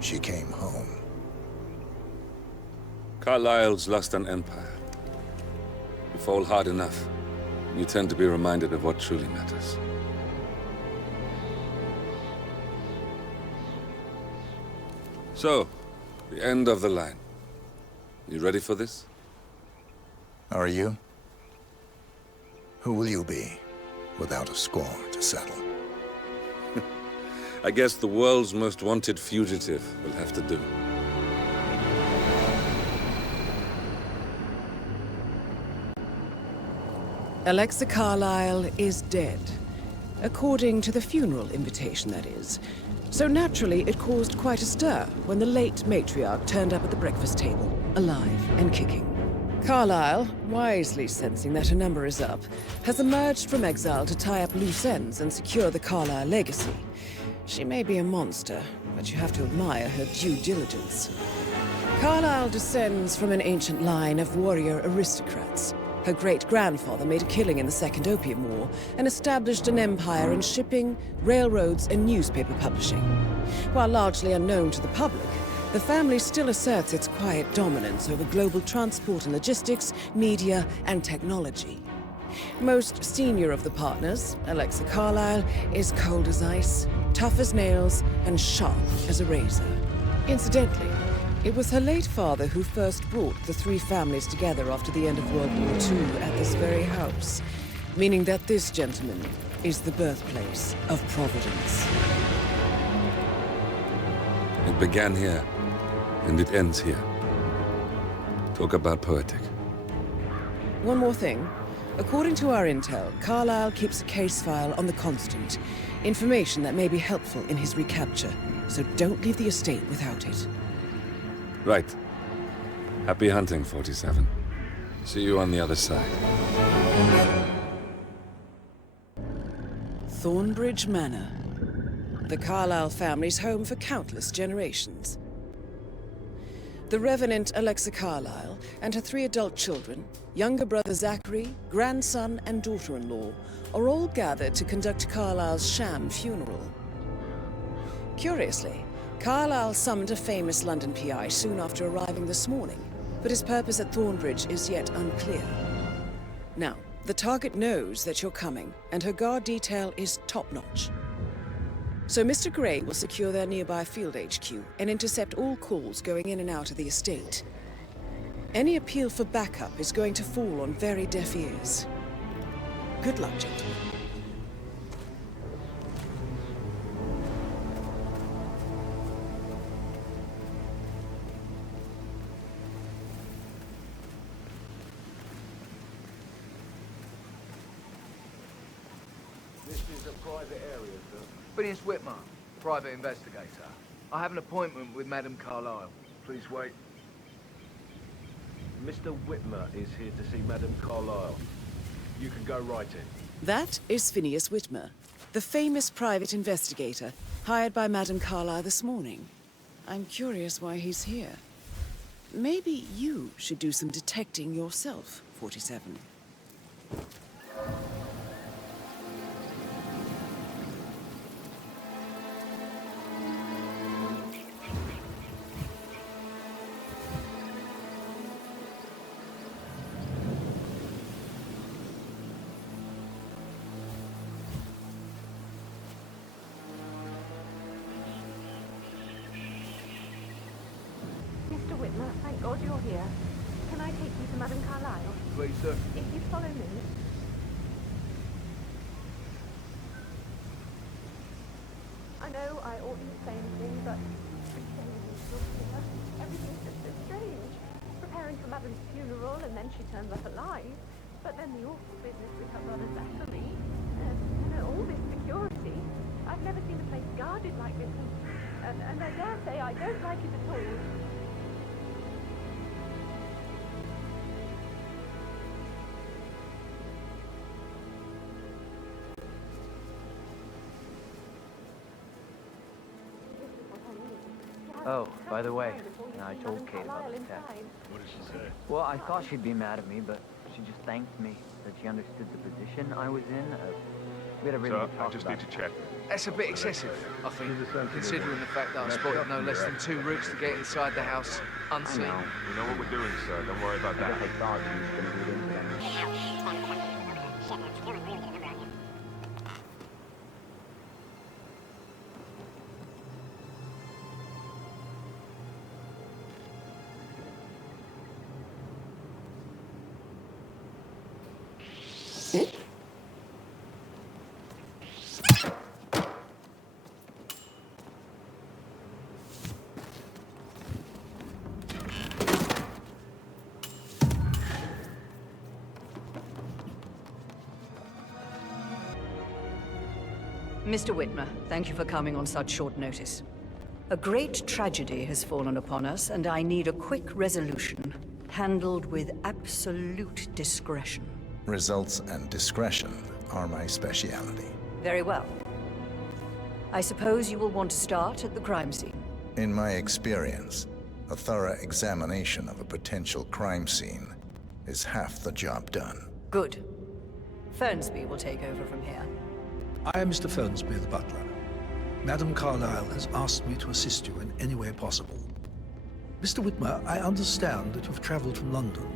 she came home. Carlisle's lost an empire. You fall hard enough, you tend to be reminded of what truly matters. So, the end of the line. You ready for this? Are you? Who will you be, without a score to settle? I guess the world's most wanted fugitive will have to do. Alexa Carlisle is dead. According to the funeral invitation, that is. So naturally, it caused quite a stir when the late matriarch turned up at the breakfast table, alive and kicking. Carlisle, wisely sensing that her number is up, has emerged from exile to tie up loose ends and secure the Carlisle legacy. She may be a monster, but you have to admire her due diligence. Carlisle descends from an ancient line of warrior aristocrats. Her great-grandfather made a killing in the Second Opium War and established an empire in shipping, railroads, and newspaper publishing. While largely unknown to the public, the family still asserts its quiet dominance over global transport and logistics, media, and technology. Most senior of the partners, Alexa Carlisle, is cold as ice, tough as nails, and sharp as a razor. Incidentally, it was her late father who first brought the three families together after the end of World War II at this very house, meaning that this gentleman is the birthplace of Providence. It began here, and it ends here. Talk about poetic. One more thing. According to our intel, Carlisle keeps a case file on the Constant. Information that may be helpful in his recapture, so don't leave the estate without it. Right. Happy hunting, 47. See you on the other side. Thornbridge Manor. The Carlisle family's home for countless generations. The Revenant Alexa Carlisle and her 3 adult children, younger brother Zachary, grandson and daughter-in-law, are all gathered to conduct Carlisle's sham funeral. Curiously, Carlisle summoned a famous London PI soon after arriving this morning, but his purpose at Thornbridge is yet unclear. Now, the target knows that you're coming, and her guard detail is top-notch. So Mr. Gray will secure their nearby field HQ and intercept all calls going in and out of the estate. Any appeal for backup is going to fall on very deaf ears. Good luck, gentlemen. This is a private area, sir. Phineas Whitmer, private investigator. I have an appointment with Madame Carlisle. Please wait. Mr. Whitmer is here to see Madame Carlisle. You can go right in. That is Phineas Whitmer, the famous private investigator hired by Madame Carlisle this morning. I'm curious why he's here. Maybe you should do some detecting yourself, 47. Mr. Whitmer, thank God you're here. Can I take you to Madame Carlisle? Please, sir. If you follow me. I know I oughtn't say anything, but everything's just so strange. Preparing for Madame's funeral, and then she turns up alive. But then the awful business with her brother Zachary. All this security. I've never seen a place guarded like this, and I dare say I don't like it at all. Oh, by the way, I told Kate about the test. What did she say? Well, I thought she'd be mad at me, but she just thanked me that she understood the position I was in. We had a really Sir, good I talk just about need to check. That's a bit excessive, I think, considering the fact that I spotted no less than 2 routes to get inside the house unseen. I know. We know what we're doing, sir. Don't worry about I that. guess I thought he was going to do it into them. Mr. Whitmer, thank you for coming on such short notice. A great tragedy has fallen upon us, and I need a quick resolution, handled with absolute discretion. Results and discretion are my specialty. Very well. I suppose you will want to start at the crime scene. In my experience, a thorough examination of a potential crime scene is half the job done. Good. Fernsby will take over from here. I am Mr. Fernsby, the butler. Madame Carlisle has asked me to assist you in any way possible. Mr. Whitmer, I understand that you've traveled from London.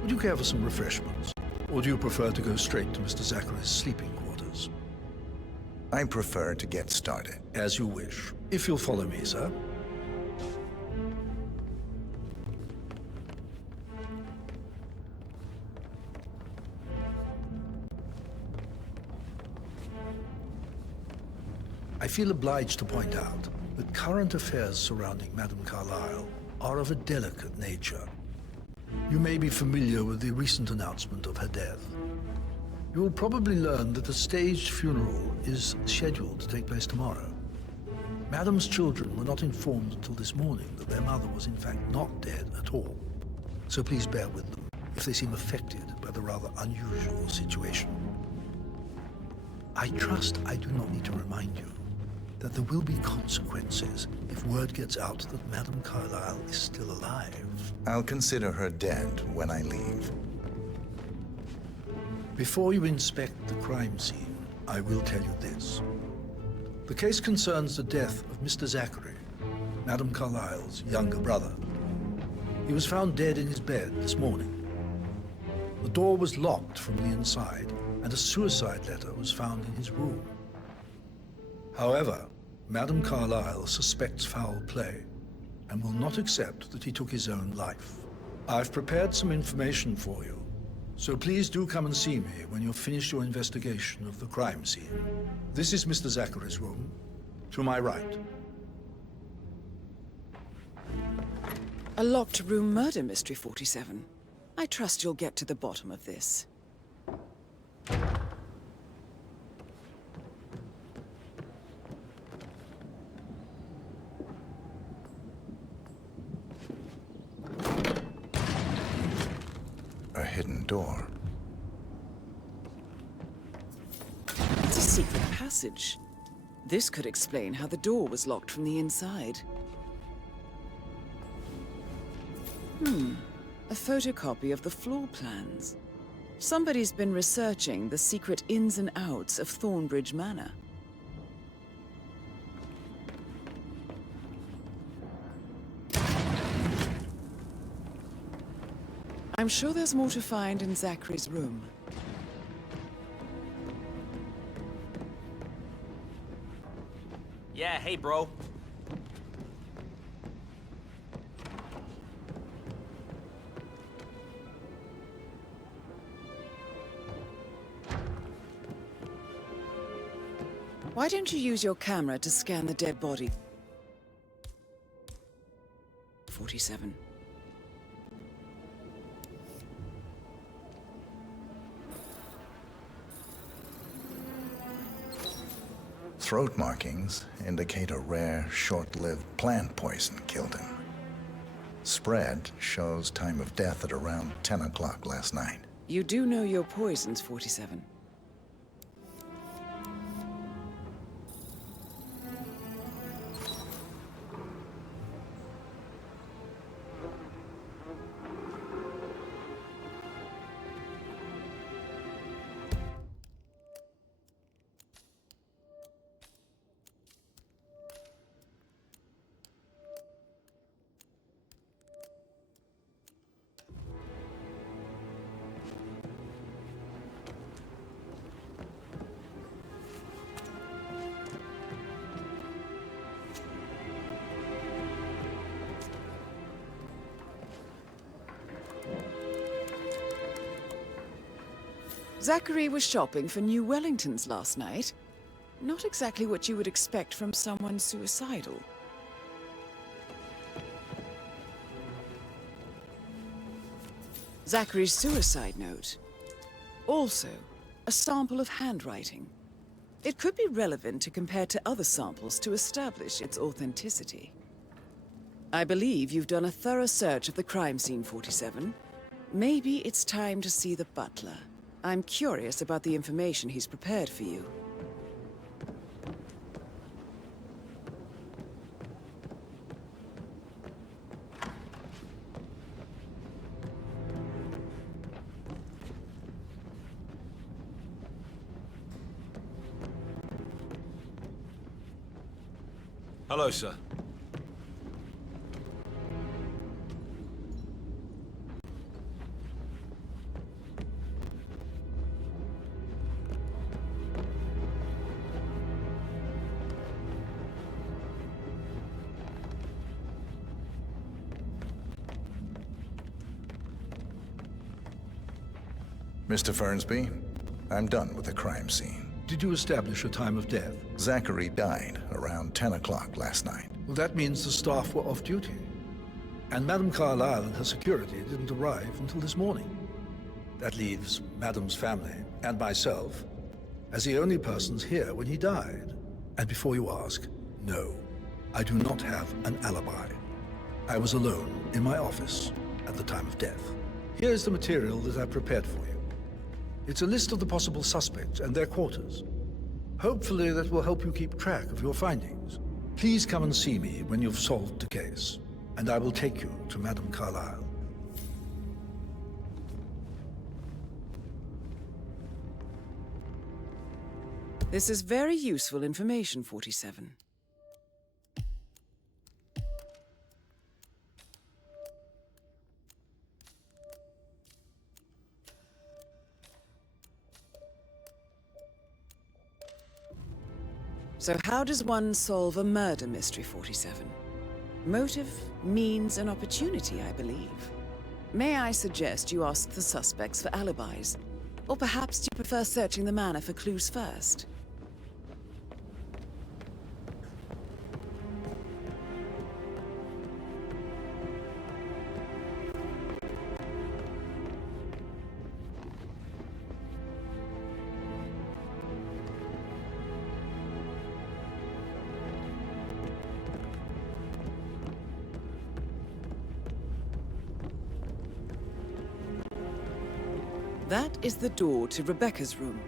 Would you care for some refreshments? Or do you prefer to go straight to Mr. Zachary's sleeping quarters? I prefer to get started. As you wish. If you'll follow me, sir. I feel obliged to point out that current affairs surrounding Madame Carlisle are of a delicate nature. You may be familiar with the recent announcement of her death. You will probably learn that a staged funeral is scheduled to take place tomorrow. Madame's children were not informed until this morning that their mother was in fact not dead at all. So please bear with them if they seem affected by the rather unusual situation. I trust I do not need to remind you that there will be consequences if word gets out that Madame Carlisle is still alive. I'll consider her dead when I leave. Before you inspect the crime scene, I will tell you this. The case concerns the death of Mr. Zachary, Madame Carlisle's younger brother. He was found dead in his bed this morning. The door was locked from the inside, and a suicide letter was found in his room. However, Madame Carlisle suspects foul play and will not accept that he took his own life. I've prepared some information for you, so please do come and see me when you've finished your investigation of the crime scene. This is Mr. Zachary's room, to my right. A locked room murder mystery, 47. I trust you'll get to the bottom of this. A hidden door. It's a secret passage. This could explain how the door was locked from the inside. A photocopy of the floor plans. Somebody's been researching the secret ins and outs of Thornbridge Manor. I'm sure there's more to find in Zachary's room. Yeah, hey, bro. Why don't you use your camera to scan the dead body? 47. Throat markings indicate a rare, short-lived plant poison killed him. Spread shows time of death at around 10 o'clock last night. You do know your poisons, 47. Zachary was shopping for new Wellingtons last night. Not exactly what you would expect from someone suicidal. Zachary's suicide note. Also, a sample of handwriting. It could be relevant to compare to other samples to establish its authenticity. I believe you've done a thorough search of the crime scene, 47. Maybe it's time to see the butler. I'm curious about the information he's prepared for you. Hello, sir. Mr. Fernsby, I'm done with the crime scene. Did you establish a time of death? Zachary died around 10 o'clock last night. Well, that means the staff were off duty. And Madame Carlisle and her security didn't arrive until this morning. That leaves Madame's family and myself as the only persons here when he died. And before you ask, no, I do not have an alibi. I was alone in my office at the time of death. Here's the material that I prepared for you. It's a list of the possible suspects and their quarters. Hopefully that will help you keep track of your findings. Please come and see me when you've solved the case, and I will take you to Madame Carlisle. This is very useful information, 47. So how does one solve a murder mystery, 47? Motive, means, and opportunity, I believe. May I suggest you ask the suspects for alibis? Or perhaps you prefer searching the manor for clues first? That is the door to Rebecca's room.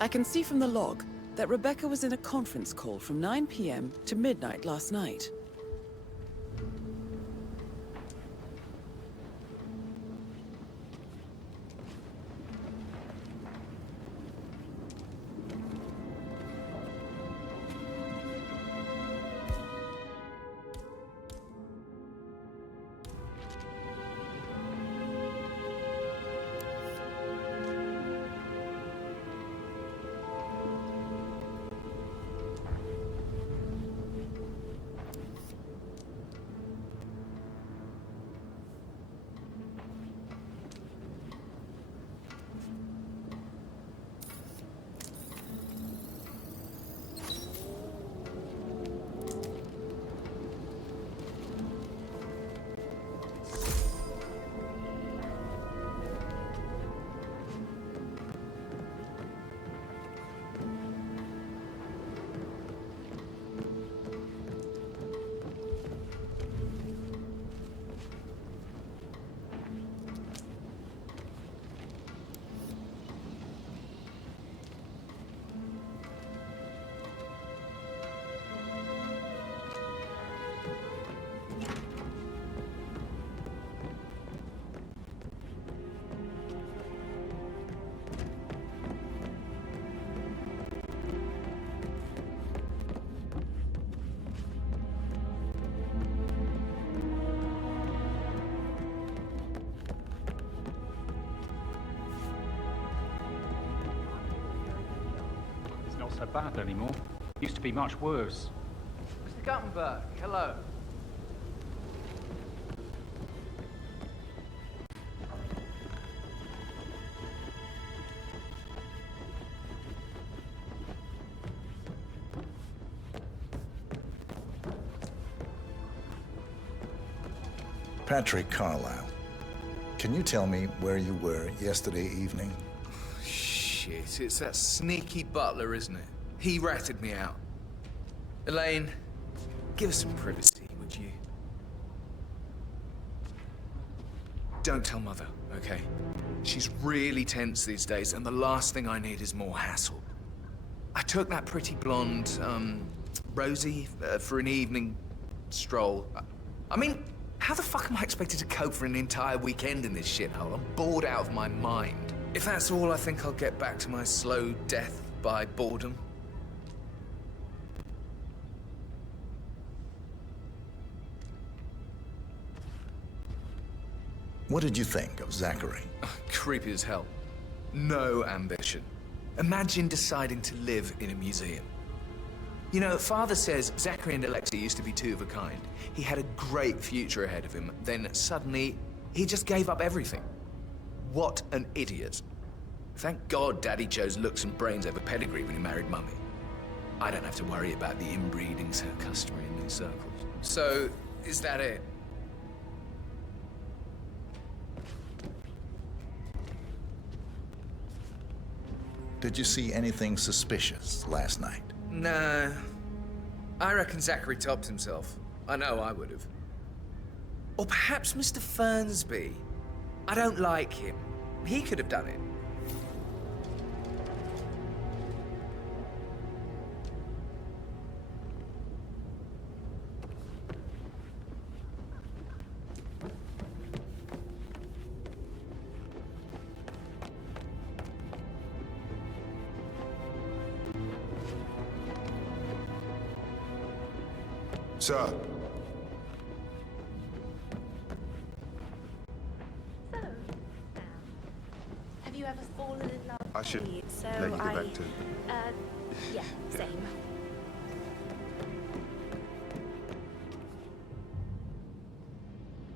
I can see from the log that Rebecca was in a conference call from 9 p.m. to midnight last night. not so bad anymore. Used to be much worse. Mr. Guttenberg, hello. Patrick Carlisle, can you tell me where you were yesterday evening? Shit, it's that sneaky butler, isn't it? He ratted me out. Elaine, give us some privacy, would you? Don't tell Mother, okay? She's really tense these days, and the last thing I need is more hassle. I took that pretty blonde, Rosie, for an evening stroll. I mean, how the fuck am I expected to cope for an entire weekend in this shithole? I'm bored out of my mind. If that's all, I think I'll get back to my slow death by boredom. What did you think of Zachary? Creepy as hell. No ambition. Imagine deciding to live in a museum. You know, Father says Zachary and Alexa used to be two of a kind. He had a great future ahead of him. Then suddenly, he just gave up everything. What an idiot. Thank God Daddy chose looks and brains over pedigree when he married Mummy. I don't have to worry about the inbreeding so customary in these circles. So, is that it? Did you see anything suspicious last night? No. I reckon Zachary topped himself. I know I would have. Or perhaps Mr. Fernsby. I don't like him. He could have done it. Sir. So, have you ever fallen in love? I should So let you get back to... yeah, same.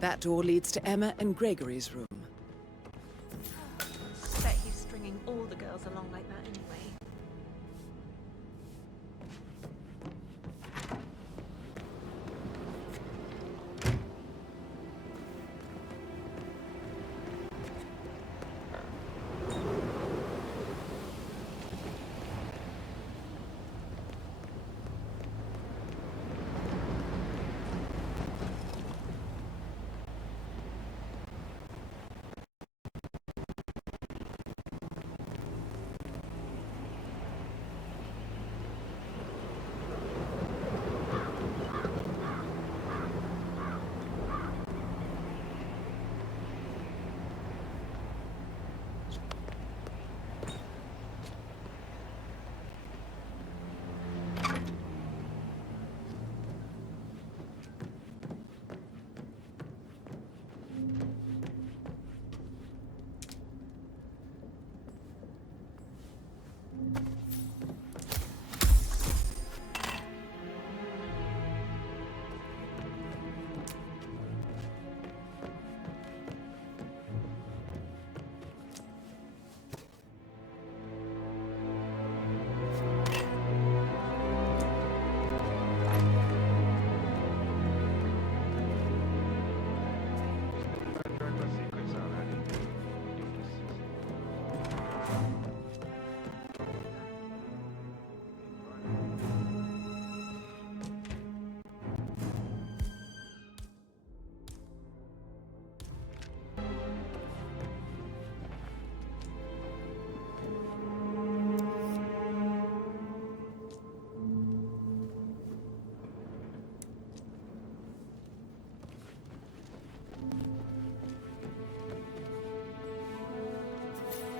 That door leads to Emma and Gregory's room. Bet he's stringing all the girls along like that anyway.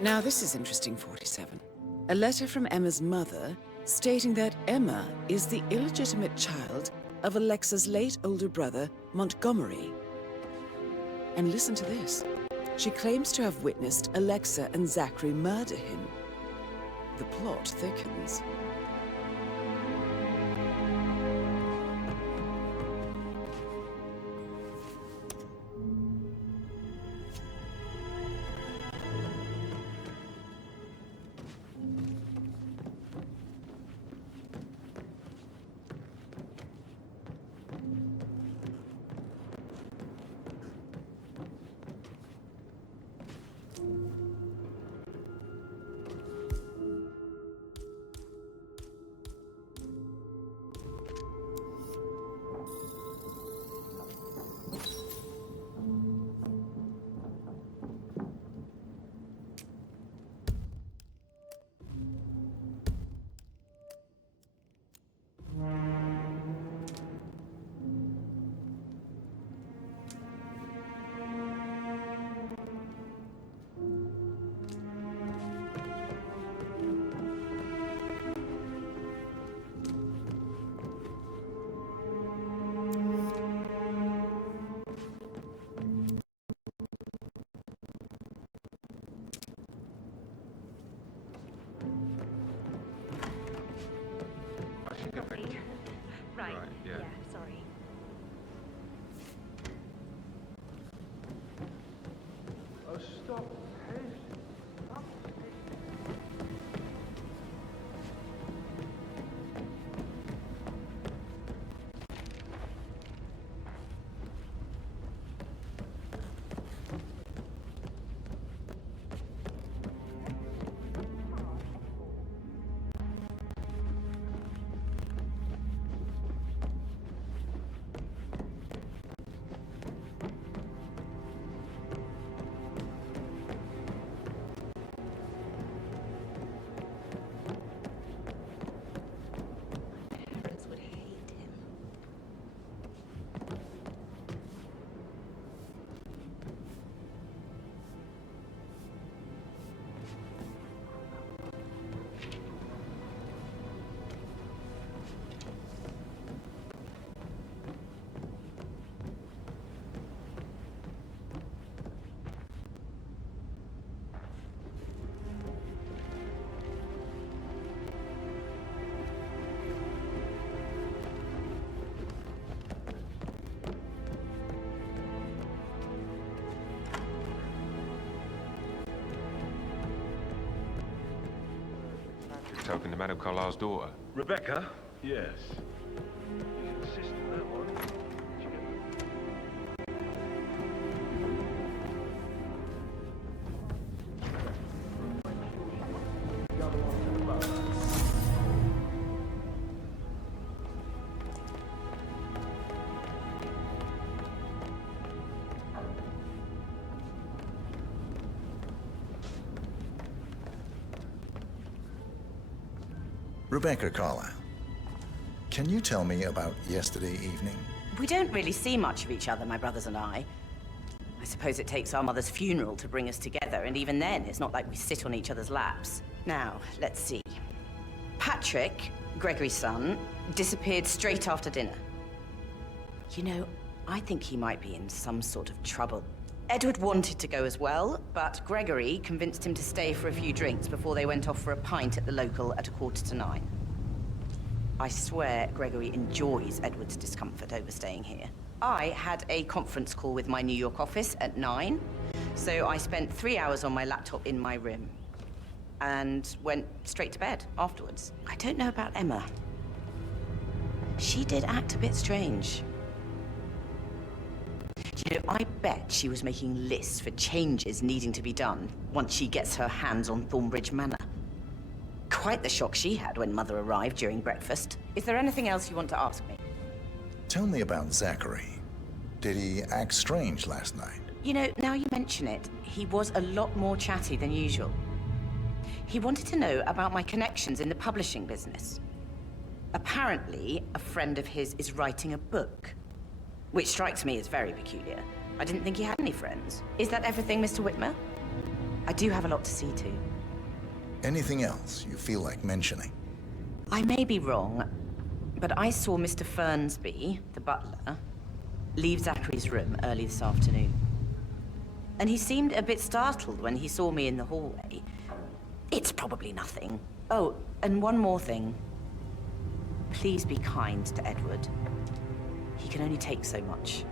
Now this is interesting, 47. A letter from Emma's mother stating that Emma is the illegitimate child of Alexa's late older brother, Montgomery. And listen to this. She claims to have witnessed Alexa and Zachary murder him. The plot thickens. Right, yeah, sorry. Oh, stop. Parents would hate him. Talking to Madame Carlisle's daughter. Rebecca? Yes. She's a sister, that one. Rebecca Carlisle, can you tell me about yesterday evening? We don't really see much of each other, my brothers and I. I suppose it takes our mother's funeral to bring us together, and even then, it's not like we sit on each other's laps. Now, let's see. Patrick, Gregory's son, disappeared straight after dinner. You know, I think he might be in some sort of trouble. Edward wanted to go as well, but Gregory convinced him to stay for a few drinks before they went off for a pint at the local at 9:15. I swear Gregory enjoys Edward's discomfort overstaying here. I had a conference call with my New York office at 9, so I spent 3 hours on my laptop in my room and went straight to bed afterwards. I don't know about Emma. She did act a bit strange. You know, I bet she was making lists for changes needing to be done once she gets her hands on Thornbridge Manor. Quite the shock she had when Mother arrived during breakfast. Is there anything else you want to ask me? Tell me about Zachary. Did he act strange last night? You know, now you mention it, he was a lot more chatty than usual. He wanted to know about my connections in the publishing business. Apparently, a friend of his is writing a book, which strikes me as very peculiar. I didn't think he had any friends. Is that everything, Mr. Whitmer? I do have a lot to see to. Anything else you feel like mentioning? I may be wrong, but I saw Mr. Fernsby, the butler, leave Zachary's room early this afternoon. And he seemed a bit startled when he saw me in the hallway. It's probably nothing. Oh, and one more thing. Please be kind to Edward. He can only take so much.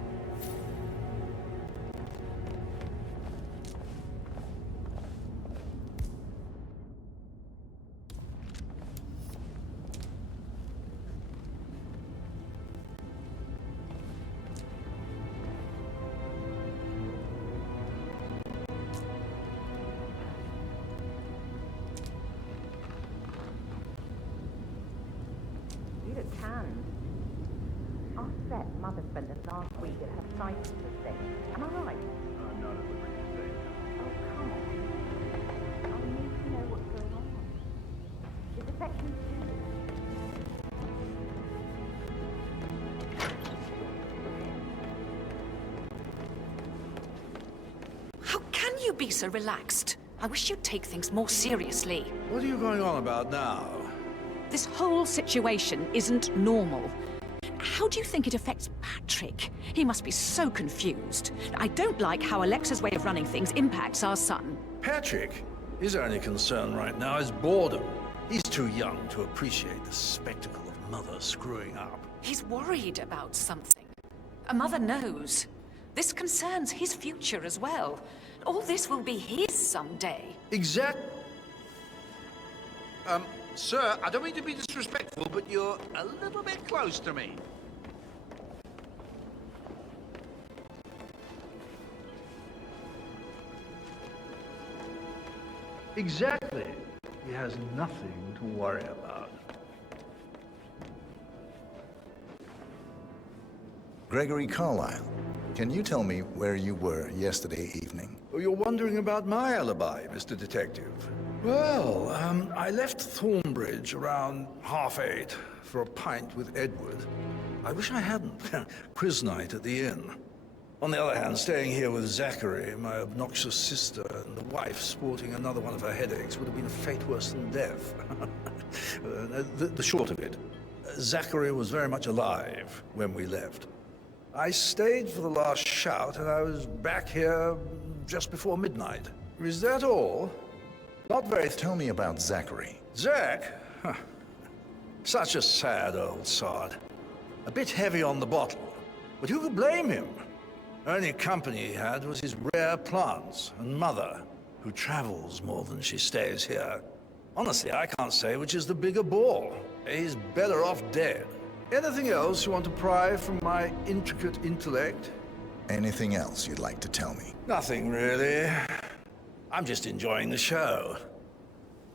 You look tanned. Our set mother spent the last week at her cypress estate. Am I right? I'm not at liberty to say. Oh, come on. I need to know what's going on. Is affection How can you be so relaxed? I wish you'd take things more seriously. What are you going on about now? This whole situation isn't normal. How do you think it affects Patrick? He must be so confused. I don't like how Alexa's way of running things impacts our son. Patrick? His only concern right now is boredom. He's too young to appreciate the spectacle of mother screwing up. He's worried about something. A mother knows. This concerns his future as well. All this will be his someday. Sir, I don't mean to be disrespectful, but you're a little bit close to me. Exactly. He has nothing to worry about. Gregory Carlisle, can you tell me where you were yesterday evening? Oh, you're wondering about my alibi, Mr. Detective. Well, I left Thornbridge around 8:30 for a pint with Edward. I wish I hadn't. Quiz night at the inn. On the other hand, staying here with Zachary, my obnoxious sister, and the wife sporting another one of her headaches would have been a fate worse than death. The short of it, Zachary was very much alive when we left. I stayed for the last shout, and I was back here just before midnight. Is that all? Not very... Tell me about Zachary. Zach? Huh. Such a sad old sod. A bit heavy on the bottle, but who could blame him? Only company he had was his rare plants and mother, who travels more than she stays here. Honestly, I can't say which is the bigger ball. He's better off dead. Anything else you want to pry from my intricate intellect? Anything else you'd like to tell me? Nothing, really. I'm just enjoying the show.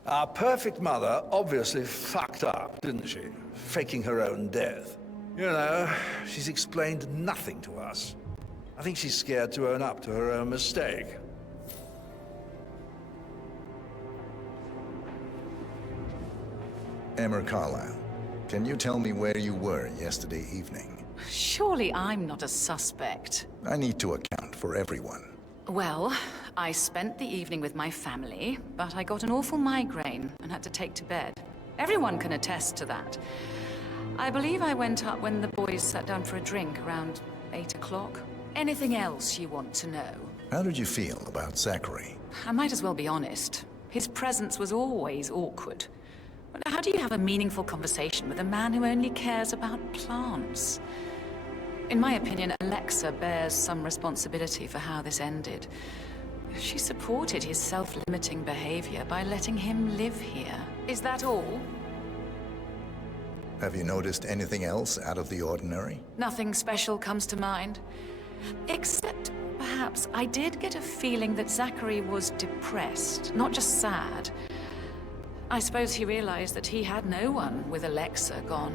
Our perfect mother obviously fucked up, didn't she? Faking her own death. You know, she's explained nothing to us. I think she's scared to own up to her own mistake. Emma Carlisle, can you tell me where you were yesterday evening? Surely I'm not a suspect. I need to account for everyone. Well, I spent the evening with my family, but I got an awful migraine and had to take to bed. Everyone can attest to that. I believe I went up when the boys sat down for a drink around 8 o'clock. Anything else you want to know? How did you feel about Zachary? I might as well be honest. His presence was always awkward. How do you have a meaningful conversation with a man who only cares about plants? In my opinion, Alexa bears some responsibility for how this ended. She supported his self-limiting behavior by letting him live here. Is that all? Have you noticed anything else out of the ordinary? Nothing special comes to mind. Except, perhaps, I did get a feeling that Zachary was depressed, not just sad. I suppose he realized that he had no one with Alexa gone.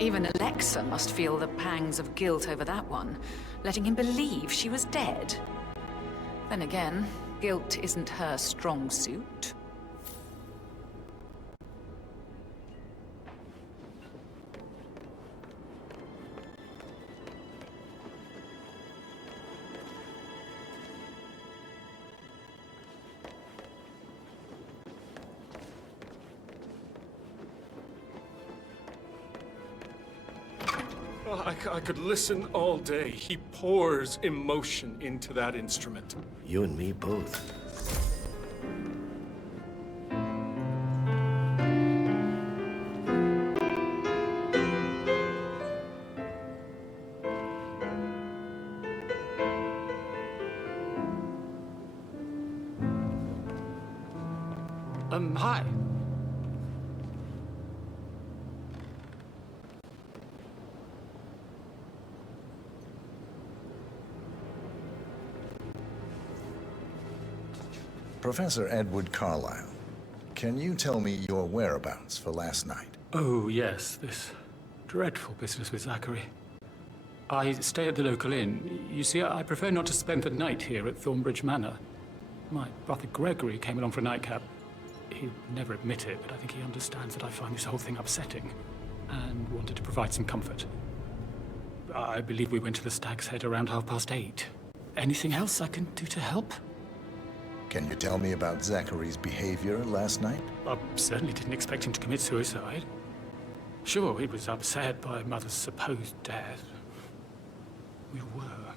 Even Alexa must feel the pangs of guilt over that one, letting him believe she was dead. Then again, guilt isn't her strong suit. I could listen all day. He pours emotion into that instrument. You and me both. Hi. Professor Edward Carlisle, can you tell me your whereabouts for last night? Oh, yes, this dreadful business with Zachary. I stay at the local inn. You see, I prefer not to spend the night here at Thornbridge Manor. My brother Gregory came along for a nightcap. He'd never admit it, but I think he understands that I find this whole thing upsetting and wanted to provide some comfort. I believe we went to the Stag's Head around 8:30. Anything else I can do to help? Can you tell me about Zachary's behavior last night? I certainly didn't expect him to commit suicide. Sure, he was upset by Mother's supposed death. We were.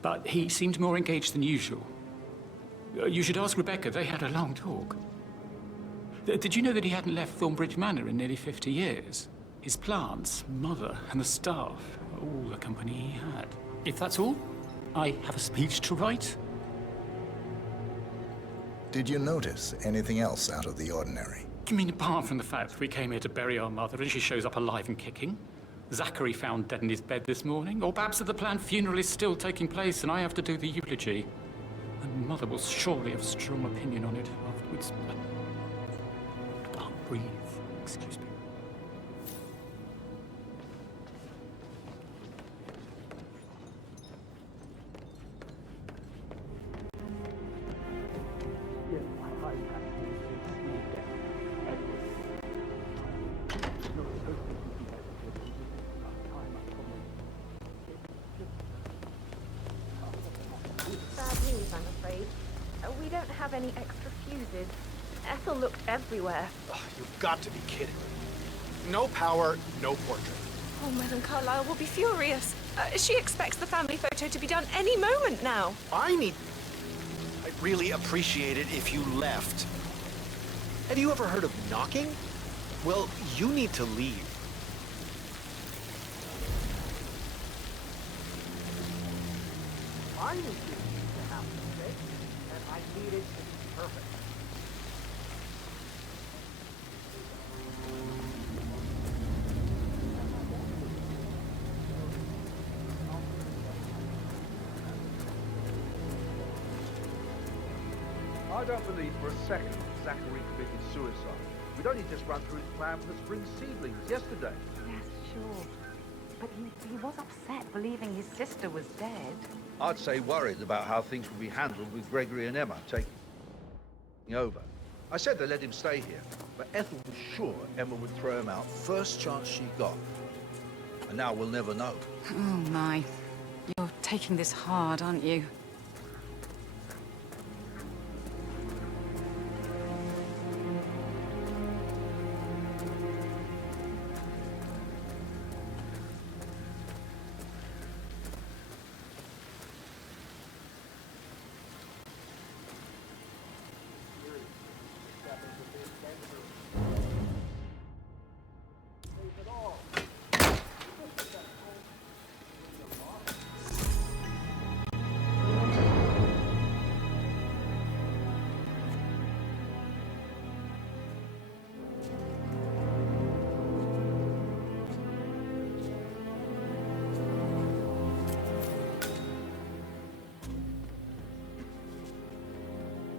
But he seemed more engaged than usual. You should ask Rebecca. They had a long talk. Did you know that he hadn't left Thornbridge Manor in nearly 50 years? His plants, Mother, and the staff, all the company he had. If that's all, I have a speech to write. Did you notice anything else out of the ordinary? You mean apart from the fact that we came here to bury our mother and she shows up alive and kicking? Zachary found dead in his bed this morning? Or perhaps that the planned funeral is still taking place and I have to do the eulogy? And Mother will surely have a strong opinion on it afterwards. I can't breathe. Excuse me. Bad news, I'm afraid. We don't have any extra fuses. Ethel looked everywhere. Oh, you've got to be kidding. No power, no portrait. Oh, Madame Carlisle will be furious. She expects the family photo to be done any moment now. I'd really appreciate it if you left. Have you ever heard of knocking? Well, you need to leave. I need you to have to say, and I need it to be perfect. I don't believe for a second Zachary committed suicide. We'd only just run through his plan for the spring seedlings yesterday. Yes, sure. But he was upset believing his sister was dead. I'd say worried about how things would be handled with Gregory and Emma taking over. I said they let him stay here, but Ethel was sure Emma would throw him out first chance she got. And now we'll never know. Oh, my. You're taking this hard, aren't you?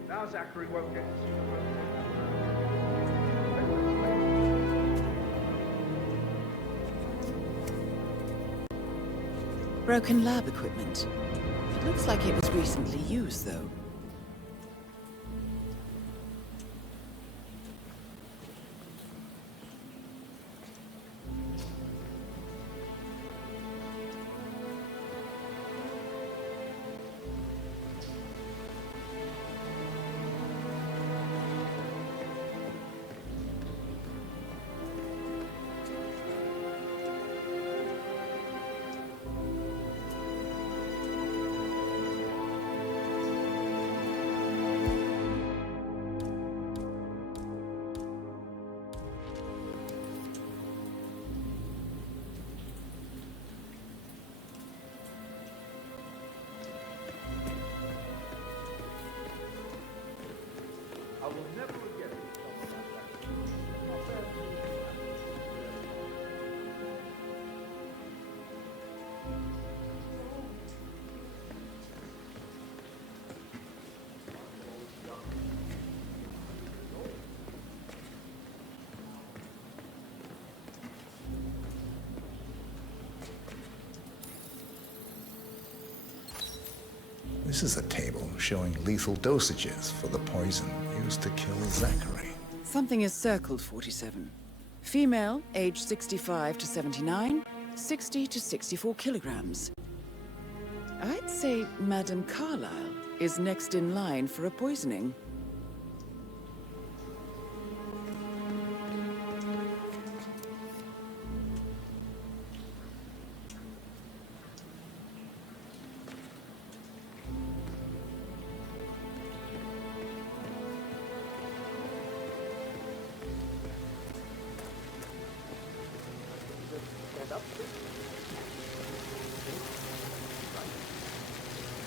Now Zachary won't get his... Broken lab equipment. It looks like it was recently used, though. This is a table showing lethal dosages for the poison used to kill Zachary. Something is circled, 47. Female, age 65 to 79, 60 to 64 kilograms. I'd say Madame Carlisle is next in line for a poisoning.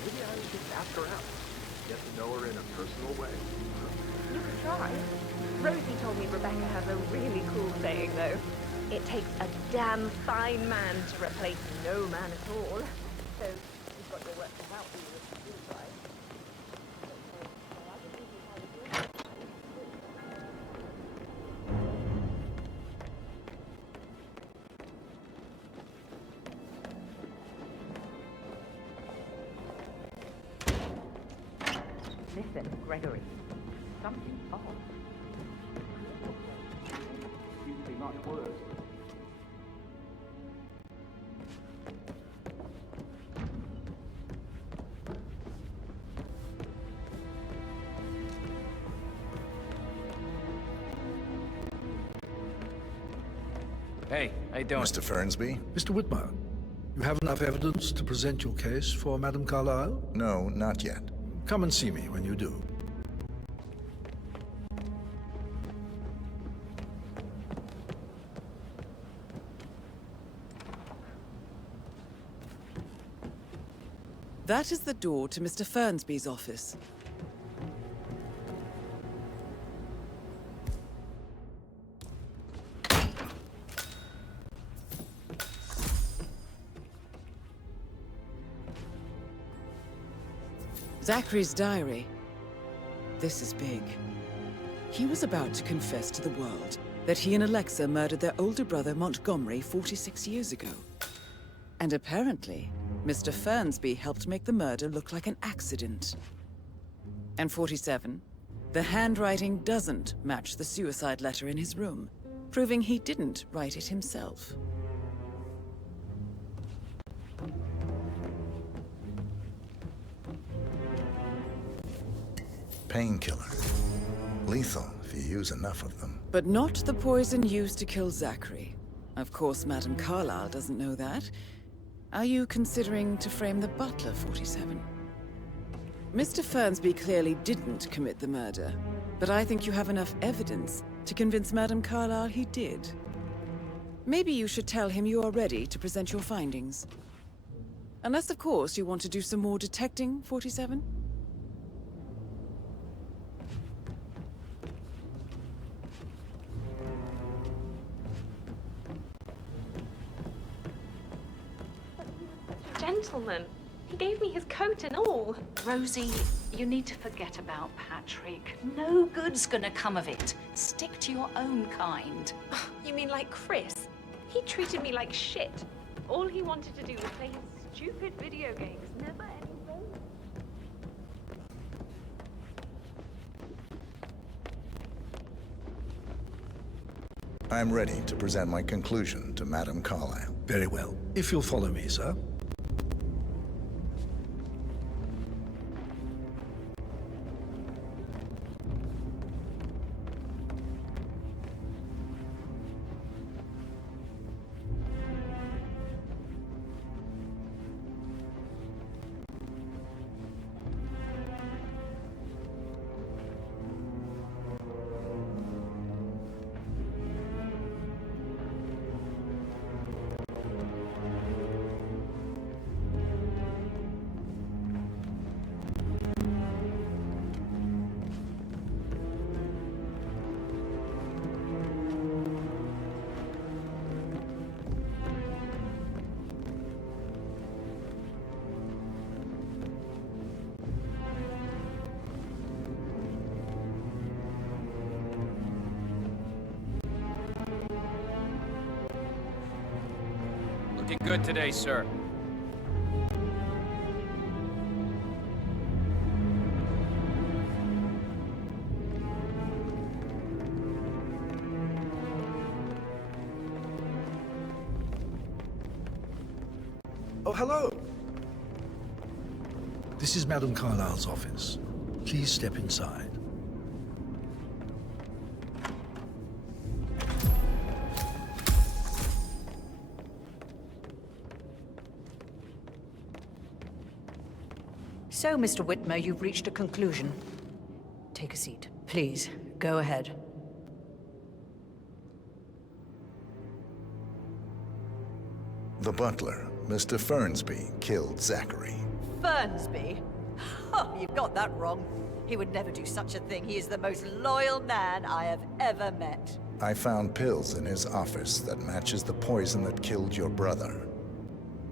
Maybe I should ask her out. Get to know her in a personal way. You could try. Rosie told me Rebecca has a really cool saying, though. It takes a damn fine man to replace no man at all. So, you've got your work cut out for you if you do try. Listen, Gregory. Something's off. Used to be much worse. Hey, how you doing? Mr. Fernsby? Mr. Whitmer, you have enough evidence to present your case for Madame Carlisle? No, not yet. Come and see me when you do. That is the door to Mr. Fernsby's office. Zachary's diary. This is big. He was about to confess to the world that he and Alexa murdered their older brother Montgomery 46 years ago. And apparently, Mr. Fernsby helped make the murder look like an accident. And 47, the handwriting doesn't match the suicide letter in his room, proving he didn't write it himself. Painkiller. Lethal if you use enough of them. But not the poison used to kill Zachary. Of course, Madame Carlisle doesn't know that. Are you considering to frame the butler, 47? Mr. Fernsby clearly didn't commit the murder, but I think you have enough evidence to convince Madame Carlisle he did. Maybe you should tell him you are ready to present your findings. Unless, of course, you want to do some more detecting, 47? Gentleman. He gave me his coat and all. Rosie, you need to forget about Patrick. No good's gonna come of it. Stick to your own kind. You mean like Chris? He treated me like shit. All he wanted to do was play his stupid video games. Never any role. I'm ready to present my conclusion to Madame Carlisle. Very well. If you'll follow me, sir. Looking good today, sir. Oh, hello. This is Madame Carlisle's office. Please step inside. So, Mr. Whitmer, you've reached a conclusion. Take a seat. Please, go ahead. The butler, Mr. Fernsby, killed Zachary. Fernsby? Oh, you've got that wrong. He would never do such a thing. He is the most loyal man I have ever met. I found pills in his office that matches the poison that killed your brother.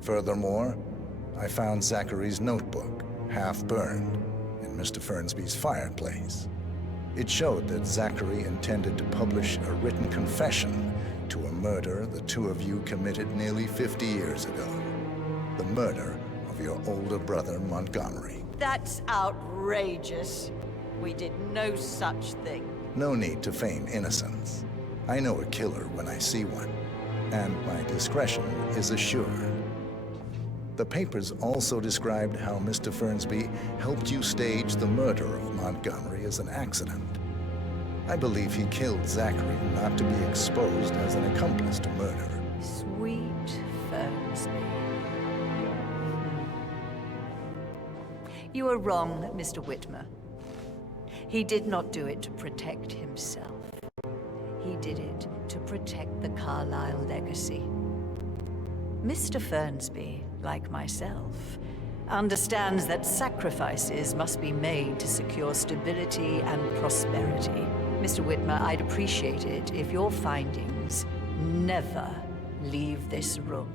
Furthermore, I found Zachary's notebook, half burned, in Mr. Fernsby's fireplace. It showed that Zachary intended to publish a written confession to a murder the two of you committed nearly 50 years ago. The murder of your older brother, Montgomery. That's outrageous. We did no such thing. No need to feign innocence. I know a killer when I see one, and my discretion is assured. The papers also described how Mr. Fernsby helped you stage the murder of Montgomery as an accident. I believe he killed Zachary not to be exposed as an accomplice to murder. Sweet Fernsby. You are wrong, Mr. Whitmer. He did not do it to protect himself. He did it to protect the Carlisle legacy. Mr. Fernsby, like myself, understands that sacrifices must be made to secure stability and prosperity. Mr. Whitmer, I'd appreciate it if your findings never leave this room.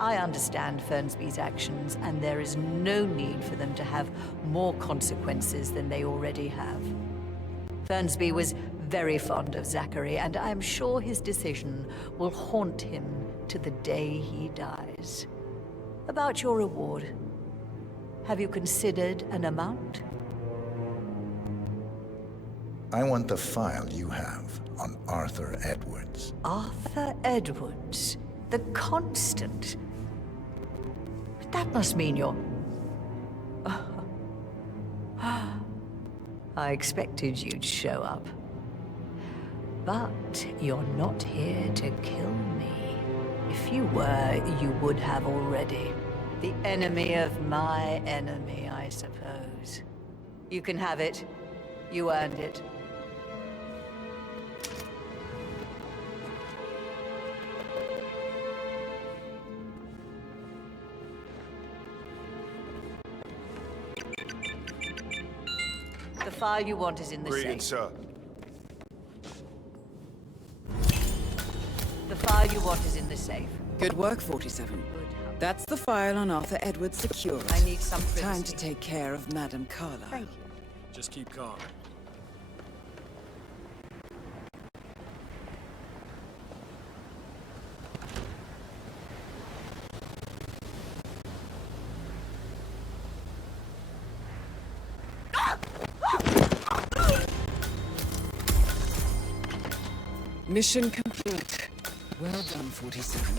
I understand Fernsby's actions, and there is no need for them to have more consequences than they already have. Fernsby was very fond of Zachary, and I'm sure his decision will haunt him to the day he dies. About your reward, have you considered an amount? I want the file you have on Arthur Edwards. Arthur Edwards, the Constant. But that must mean you're... I expected you'd show up. But you're not here to kill me. If you were, you would have already. The enemy of my enemy, I suppose. You can have it. You earned it. The file you want is in the Greetings, safe. sir. The file you want is in the safe. Good work, 47. That's the file on Arthur Edwards' security. I need some privacy. Time to take care of Madame Carlisle. Thank you. Just keep calm. Mission complete. Well done, 47.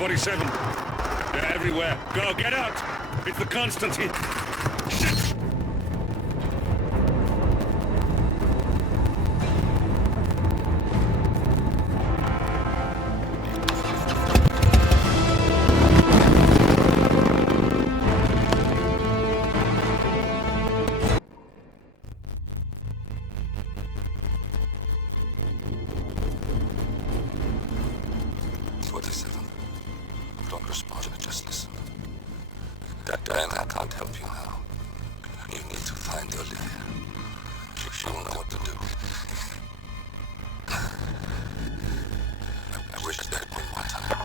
"47. They're everywhere. Go, get out! It's the Constantine. Shit! find Olivia. She will know what to do. I wish that one more time.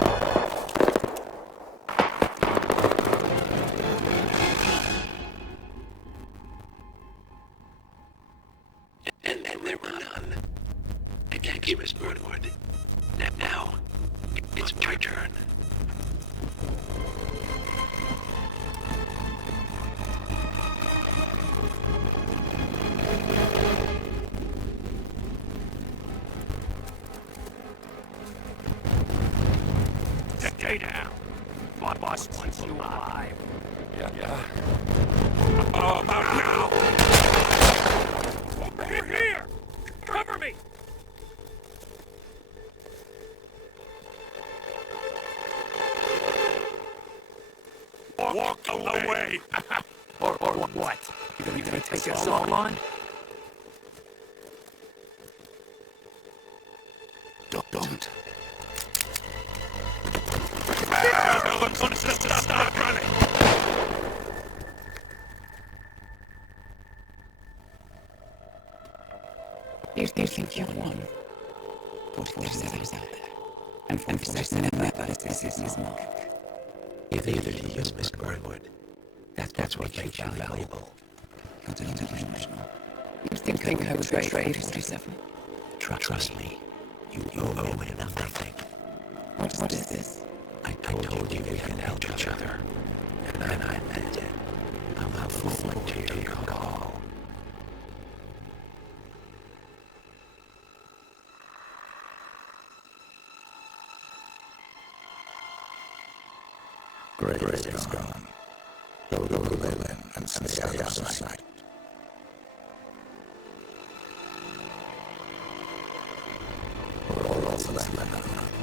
And they were done. I can't keep his Birdwood. Now, it's my turn. Stay down. My boss wants you alive. Yeah. Oh, about now! Over here! Cover me! Walk away! or what? You gonna take us all on? Don't. Stop running! You think you've won? What there's others out there. And possessing that this is his mark. Either he is Mr. Birdwood. That's what makes you valuable. Not emotional. You think I would betray 47? Trust me. You owe me nothing. What is this? I told you we can help each other. And I meant it. I'm forward to your call. Grace is gone. Go to Leyland and stay out of sight. We're all left